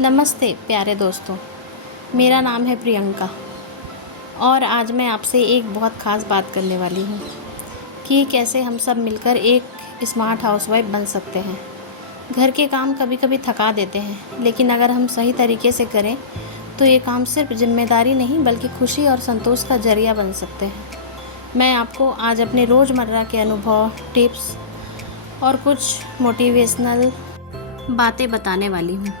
नमस्ते प्यारे दोस्तों, मेरा नाम है प्रियंका और आज मैं आपसे एक बहुत ख़ास बात करने वाली हूँ कि कैसे हम सब मिलकर एक स्मार्ट हाउसवाइफ बन सकते हैं। घर के काम कभी कभी थका देते हैं, लेकिन अगर हम सही तरीके से करें तो ये काम सिर्फ जिम्मेदारी नहीं बल्कि खुशी और संतोष का जरिया बन सकते हैं। मैं आपको आज अपने रोज़मर्रा के अनुभव, टिप्स और कुछ मोटिवेशनल बातें बताने वाली हूँ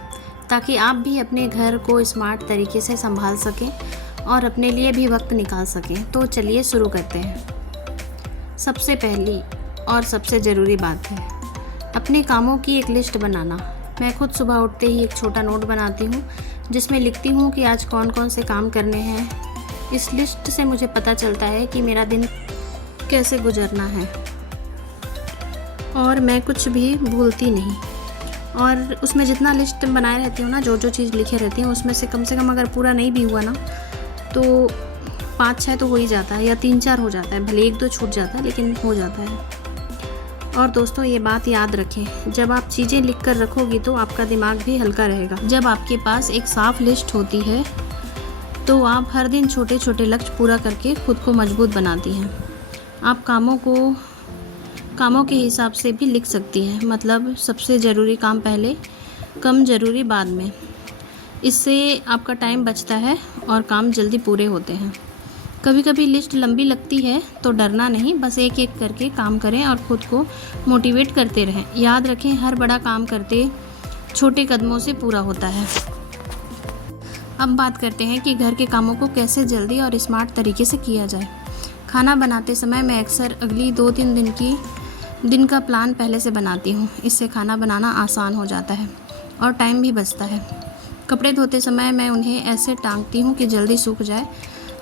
ताकि आप भी अपने घर को स्मार्ट तरीके से संभाल सकें और अपने लिए भी वक्त निकाल सकें। तो चलिए शुरू करते हैं। सबसे पहली और सबसे ज़रूरी बात है अपने कामों की एक लिस्ट बनाना। मैं खुद सुबह उठते ही एक छोटा नोट बनाती हूँ जिसमें लिखती हूँ कि आज कौन कौन से काम करने हैं। इस लिस्ट से मुझे पता चलता है कि मेरा दिन कैसे गुजरना है और मैं कुछ भी भूलती नहीं। और उसमें जितना लिस्ट बनाए रहती हूँ ना, जो जो चीज़ लिखे रहती हूँ उसमें से कम अगर पूरा नहीं भी हुआ ना तो 5-6 तो हो ही जाता है या 3-4 हो जाता है। भले 1-2 छूट जाता है लेकिन हो जाता है। और दोस्तों ये बात याद रखें, जब आप चीज़ें लिख कर रखोगी तो आपका दिमाग भी हल्का रहेगा। जब आपके पास एक साफ लिस्ट होती है तो आप हर दिन छोटे छोटे लक्ष्य पूरा करके खुद को मजबूत बनाती हैं। आप कामों के हिसाब से भी लिख सकती हैं, मतलब सबसे ज़रूरी काम पहले, कम ज़रूरी बाद में। इससे आपका टाइम बचता है और काम जल्दी पूरे होते हैं। कभी कभी लिस्ट लंबी लगती है तो डरना नहीं, बस एक एक करके काम करें और ख़ुद को मोटिवेट करते रहें। याद रखें, हर बड़ा काम करते छोटे कदमों से पूरा होता है। अब बात करते हैं कि घर के कामों को कैसे जल्दी और स्मार्ट तरीके से किया जाए। खाना बनाते समय मैं अक्सर अगली 2-3 दिन का प्लान पहले से बनाती हूँ। इससे खाना बनाना आसान हो जाता है और टाइम भी बचता है। कपड़े धोते समय मैं उन्हें ऐसे टांगती हूँ कि जल्दी सूख जाए।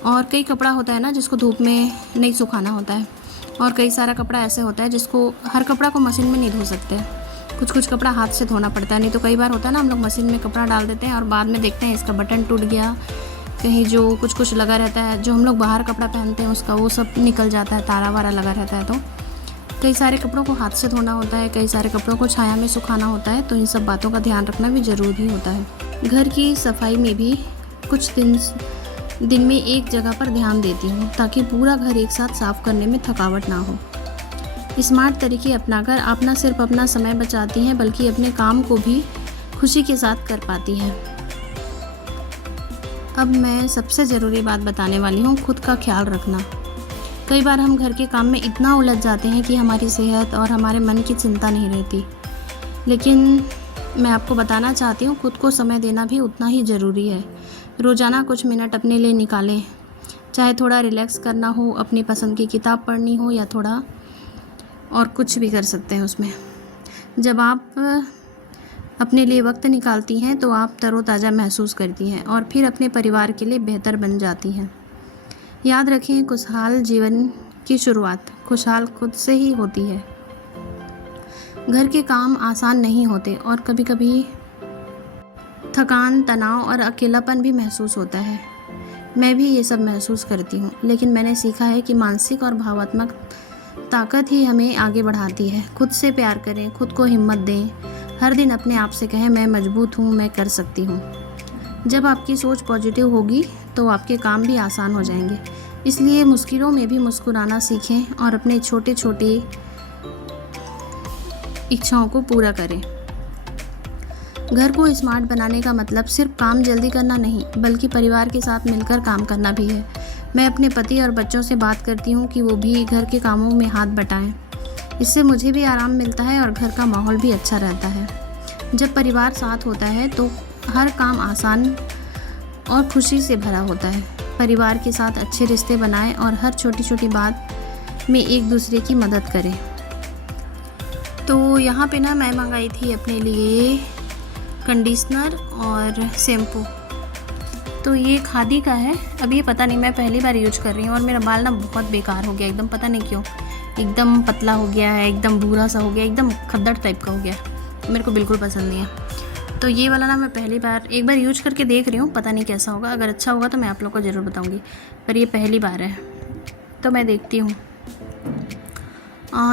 और कई कपड़ा होता है ना जिसको धूप में नहीं सुखाना होता है, और कई सारा कपड़ा ऐसे होता है जिसको हर कपड़ा को मशीन में नहीं धो सकते। कुछ कपड़ा हाथ से धोना पड़ता है। नहीं तो कई बार होता है ना, हम लोग मशीन में कपड़ा डाल देते हैं और बाद में देखते हैं इसका बटन टूट गया, कहीं जो कुछ लगा रहता है, जो हम लोग बाहर कपड़ा पहनते हैं उसका वो सब निकल जाता है, तारा वारा लगा रहता है। तो कई सारे कपड़ों को हाथ से धोना होता है, कई सारे कपड़ों को छाया में सुखाना होता है। तो इन सब बातों का ध्यान रखना भी ज़रूरी होता है। घर की सफाई में भी कुछ दिन में एक जगह पर ध्यान देती हूँ ताकि पूरा घर एक साथ साफ करने में थकावट ना हो। स्मार्ट तरीके अपनाकर आप न सिर्फ अपना समय बचाती हैं बल्कि अपने काम को भी खुशी के साथ कर पाती हैं। अब मैं सबसे ज़रूरी बात बताने वाली हूँ, खुद का ख्याल रखना। कई बार हम घर के काम में इतना उलझ जाते हैं कि हमारी सेहत और हमारे मन की चिंता नहीं रहती, लेकिन मैं आपको बताना चाहती हूँ खुद को समय देना भी उतना ही ज़रूरी है। रोज़ाना कुछ मिनट अपने लिए निकालें, चाहे थोड़ा रिलैक्स करना हो, अपनी पसंद की किताब पढ़नी हो या थोड़ा और कुछ भी कर सकते हैं उसमें। जब आप अपने लिए वक्त निकालती हैं तो आप तरोताज़ा महसूस करती हैं और फिर अपने परिवार के लिए बेहतर बन जाती हैं। याद रखें, खुशहाल जीवन की शुरुआत खुशहाल खुद से ही होती है। घर के काम आसान नहीं होते और कभी कभी थकान, तनाव और अकेलापन भी महसूस होता है। मैं भी ये सब महसूस करती हूँ, लेकिन मैंने सीखा है कि मानसिक और भावनात्मक ताकत ही हमें आगे बढ़ाती है। खुद से प्यार करें, खुद को हिम्मत दें। हर दिन अपने आप से कहें, मैं मजबूत हूँ, मैं कर सकती हूँ। जब आपकी सोच पॉजिटिव होगी तो आपके काम भी आसान हो जाएंगे। इसलिए मुश्किलों में भी मुस्कुराना सीखें और अपने छोटे छोटे इच्छाओं को पूरा करें। घर को स्मार्ट बनाने का मतलब सिर्फ काम जल्दी करना नहीं बल्कि परिवार के साथ मिलकर काम करना भी है। मैं अपने पति और बच्चों से बात करती हूँ कि वो भी घर के कामों में हाथ बटाएं। इससे मुझे भी आराम मिलता है और घर का माहौल भी अच्छा रहता है। जब परिवार साथ होता है तो हर काम आसान और खुशी से भरा होता है। परिवार के साथ अच्छे रिश्ते बनाएं और हर छोटी छोटी बात में एक दूसरे की मदद करें। तो यहाँ पे ना मैं मंगाई थी अपने लिए कंडीशनर और शैम्पू। तो ये खादी का है। अब ये पता नहीं, मैं पहली बार यूज कर रही हूँ और मेरा बाल ना बहुत बेकार हो गया एकदम, पता नहीं क्यों। एकदम पतला हो गया है, एकदम भूरा सा हो गया, एकदम खद्दड़ टाइप का हो गया। मेरे को बिल्कुल पसंद नहीं है। तो ये वाला ना मैं पहली बार एक बार यूज करके देख रही हूँ, पता नहीं कैसा होगा। अगर अच्छा होगा तो मैं आप लोग को ज़रूर बताऊँगी, पर ये पहली बार है तो मैं देखती हूँ।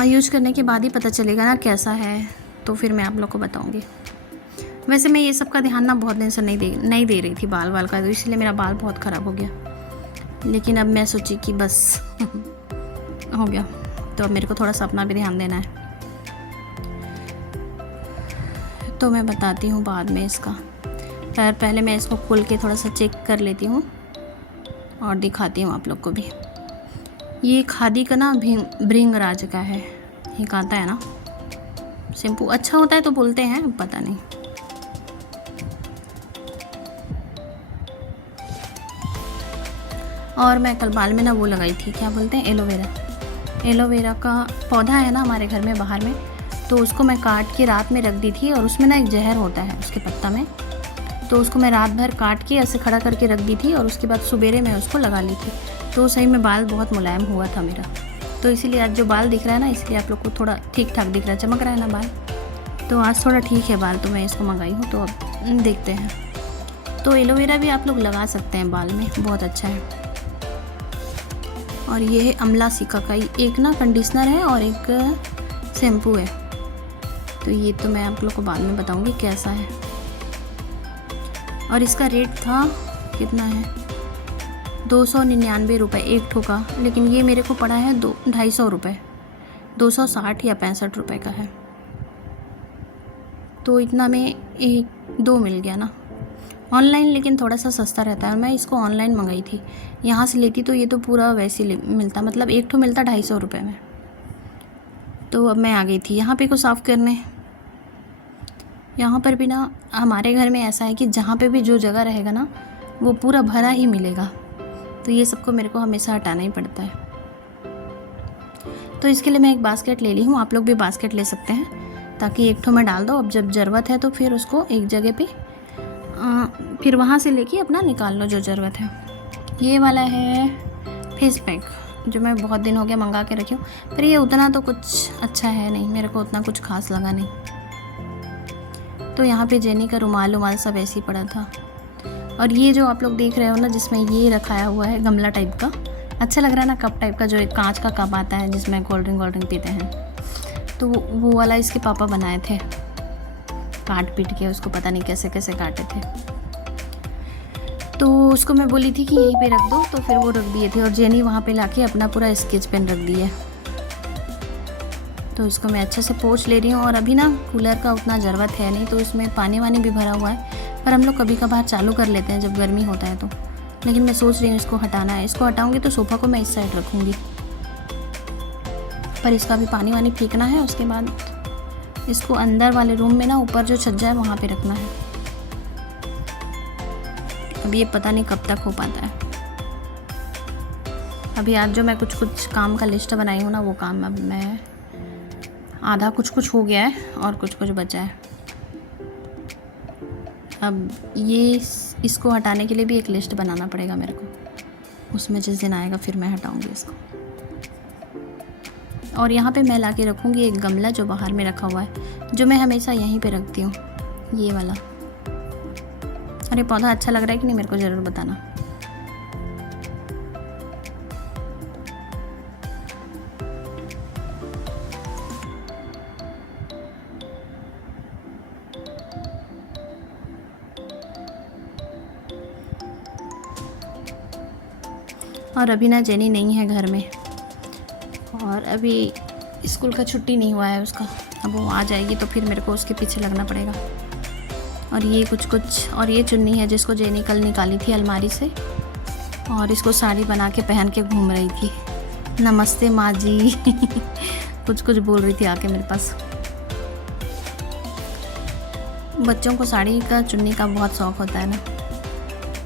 यूज करने के बाद ही पता चलेगा ना कैसा है, तो फिर मैं आप लोग को बताऊँगी। वैसे मैं ये सब का ध्यान ना बहुत दिन से नहीं दे रही थी बाल वाल का, तो इसलिए मेरा बाल बहुत ख़राब हो गया। लेकिन अब मैं सोची कि बस हो गया, तो अब मेरे को थोड़ा सा अपना भी ध्यान देना है। तो मैं बताती हूँ बाद में इसका, पर पहले मैं इसको खोल के थोड़ा सा चेक कर लेती हूँ और दिखाती हूँ आप लोग को भी। ये खादी का ना भृंगराज का है, एक आता है ना शैम्पू, अच्छा होता है तो बोलते हैं, पता नहीं। और मैं कल बाल में ना वो लगाई थी, क्या बोलते हैं, एलोवेरा का पौधा है ना हमारे घर में बाहर में, तो उसको मैं काट के रात में रख दी थी, और उसमें ना एक जहर होता है उसके पत्ता में, तो उसको मैं रात भर काट के ऐसे खड़ा करके रख दी थी, और उसके बाद सुबेरे मैं उसको लगा ली थी, तो सही में बाल बहुत मुलायम हुआ था मेरा। तो इसीलिए आज जो बाल दिख रहा है ना, इसलिए आप लोग को थोड़ा ठीक ठाक दिख रहा है, चमक रहा है ना बाल, तो आज थोड़ा ठीक है बाल, तो मैं इसको मंगाई हूँ। तो अब देखते हैं। तो एलोवेरा भी आप लोग लगा सकते हैं बाल में, बहुत अच्छा है। और ये है अमला सिका का, एक ना कंडीशनर है और एक शैम्पू है, तो ये तो मैं आप लोग को बाद में बताऊंगी कैसा है। और इसका रेट था कितना है, 299 रुपये एक ठोका, लेकिन ये मेरे को पड़ा है 250 रुपये, 260 या 65 रुपये का है, तो इतना में एक दो मिल गया ना ऑनलाइन, लेकिन थोड़ा सा सस्ता रहता है। मैं इसको ऑनलाइन मंगाई थी, यहाँ से लेती तो ये तो पूरा वैसे ही मिलता, मतलब एक ठो मिलता 250 रुपये में। तो अब मैं आ गई थी यहाँ पे को साफ़ करने। यहाँ पर भी ना हमारे घर में ऐसा है कि जहाँ पे भी जो जगह रहेगा ना वो पूरा भरा ही मिलेगा, तो ये सबको मेरे को हमेशा हटाना ही पड़ता है। तो इसके लिए मैं एक बास्केट ले ली हूँ, आप लोग भी बास्केट ले सकते हैं, ताकि एक ठो में डाल दो, अब जब ज़रूरत है तो फिर उसको एक जगह पे फिर वहाँ से लेके अपना निकाल लो जो ज़रूरत है। ये वाला है फेस पैक, जो मैं बहुत दिन हो गया मंगा के रखी हूँ, पर ये उतना तो कुछ अच्छा है नहीं, मेरे को उतना कुछ खास लगा नहीं। तो यहाँ पे जेनी का रुमाल सब ऐसे ही पड़ा था। और ये जो आप लोग देख रहे हो ना, जिसमें ये रखाया हुआ है गमला टाइप का, अच्छा लग रहा है ना, कप टाइप का, जो एक कांच का कप आता है जिसमें कोल्ड ड्रिंक पीते हैं, तो वो वाला इसके पापा बनाए थे, काट पीट के उसको, पता नहीं कैसे कैसे काटे थे। तो उसको मैं बोली थी कि यहीं पे रख दो, तो फिर वो रख दिए थे, और जेनी वहाँ पे लाके अपना पूरा स्केच पेन रख दिया। तो इसको मैं अच्छे से पोंछ ले रही हूँ। और अभी ना कूलर का उतना ज़रूरत है नहीं, तो इसमें पानी वानी भी भरा हुआ है, पर हम लोग कभी कभार चालू कर लेते हैं जब गर्मी होता है तो। लेकिन मैं सोच रही हूँ इसको हटाना है, इसको हटाऊँगी तो सोफ़ा को मैं इस साइड रखूँगी, पर इसका भी पानी वानी फेंकना है। उसके बाद इसको अंदर वाले रूम में ना, ऊपर जो छज्जा है वहाँ पे रखना है। अब ये पता नहीं कब तक हो पाता है। अभी आज जो मैं कुछ काम का लिस्ट बनाई हूँ ना, वो काम अब मैं आधा कुछ हो गया है और कुछ बचा है। अब ये इसको हटाने के लिए भी एक लिस्ट बनाना पड़ेगा मेरे को, उसमें जिस दिन आएगा फिर मैं हटाऊँगी इसको। और यहाँ पे मैं लाके रखूँगी एक गमला जो बाहर में रखा हुआ है, जो मैं हमेशा यहीं पे रखती हूँ, ये वाला। अरे पौधा अच्छा लग रहा है कि नहीं, मेरे को ज़रूर बताना। और अभी ना जेनी नहीं है घर में, और अभी स्कूल का छुट्टी नहीं हुआ है उसका, अब वो आ जाएगी तो फिर मेरे को उसके पीछे लगना पड़ेगा। और ये कुछ और ये चुन्नी है जिसको जेनी कल निकाली थी अलमारी से, और इसको साड़ी बना के पहन के घूम रही थी। नमस्ते माँ जी कुछ बोल रही थी आके मेरे पास। बच्चों को साड़ी का चुन्नी का बहुत शौक़ होता है ना,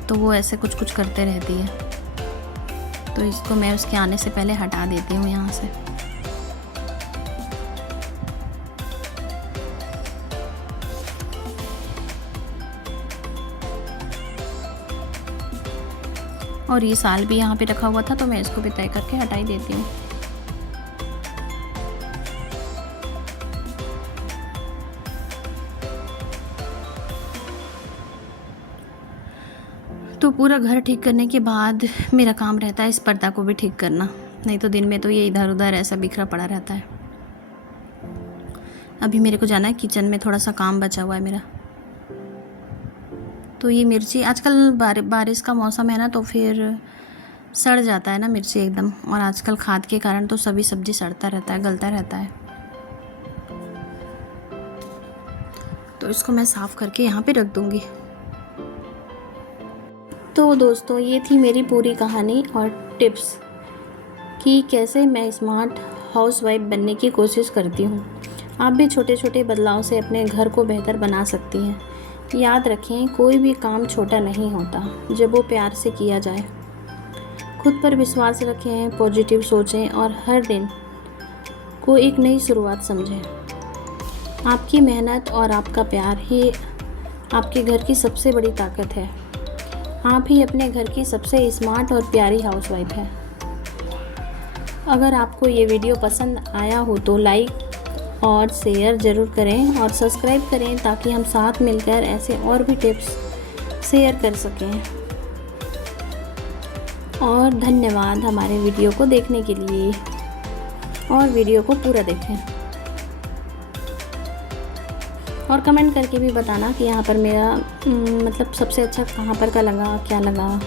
तो वो ऐसे कुछ करते रहती है। तो इसको मैं उसके आने से पहले हटा देती हूँ यहाँ से। और ये साल भी यहाँ पे रखा हुआ था, तो मैं इसको भी तय करके हटा ही देती हूँ। तो पूरा घर ठीक करने के बाद मेरा काम रहता है इस पर्दा को भी ठीक करना, नहीं तो दिन में तो ये इधर उधर ऐसा बिखरा पड़ा रहता है। अभी मेरे को जाना है किचन में, थोड़ा सा काम बचा हुआ है मेरा। तो ये मिर्ची आजकल बारिश का मौसम है ना, तो फिर सड़ जाता है ना मिर्ची एकदम, और आजकल खाद के कारण तो सभी सब्ज़ी सड़ता रहता है, गलता रहता है। तो इसको मैं साफ़ करके यहाँ पे रख दूँगी। तो दोस्तों, ये थी मेरी पूरी कहानी और टिप्स कि कैसे मैं स्मार्ट हाउसवाइफ बनने की कोशिश करती हूँ। आप भी छोटे छोटे बदलाव से अपने घर को बेहतर बना सकती हैं। याद रखें, कोई भी काम छोटा नहीं होता जब वो प्यार से किया जाए। खुद पर विश्वास रखें, पॉजिटिव सोचें और हर दिन को एक नई शुरुआत समझें। आपकी मेहनत और आपका प्यार ही आपके घर की सबसे बड़ी ताकत है। आप ही अपने घर की सबसे स्मार्ट और प्यारी हाउसवाइफ है। अगर आपको ये वीडियो पसंद आया हो तो लाइक और शेयर ज़रूर करें और सब्सक्राइब करें, ताकि हम साथ मिलकर ऐसे और भी टिप्स शेयर कर सकें। और धन्यवाद हमारे वीडियो को देखने के लिए, और वीडियो को पूरा देखें और कमेंट करके भी बताना कि यहाँ पर मेरा मतलब सबसे अच्छा कहाँ पर का लगा, क्या लगा।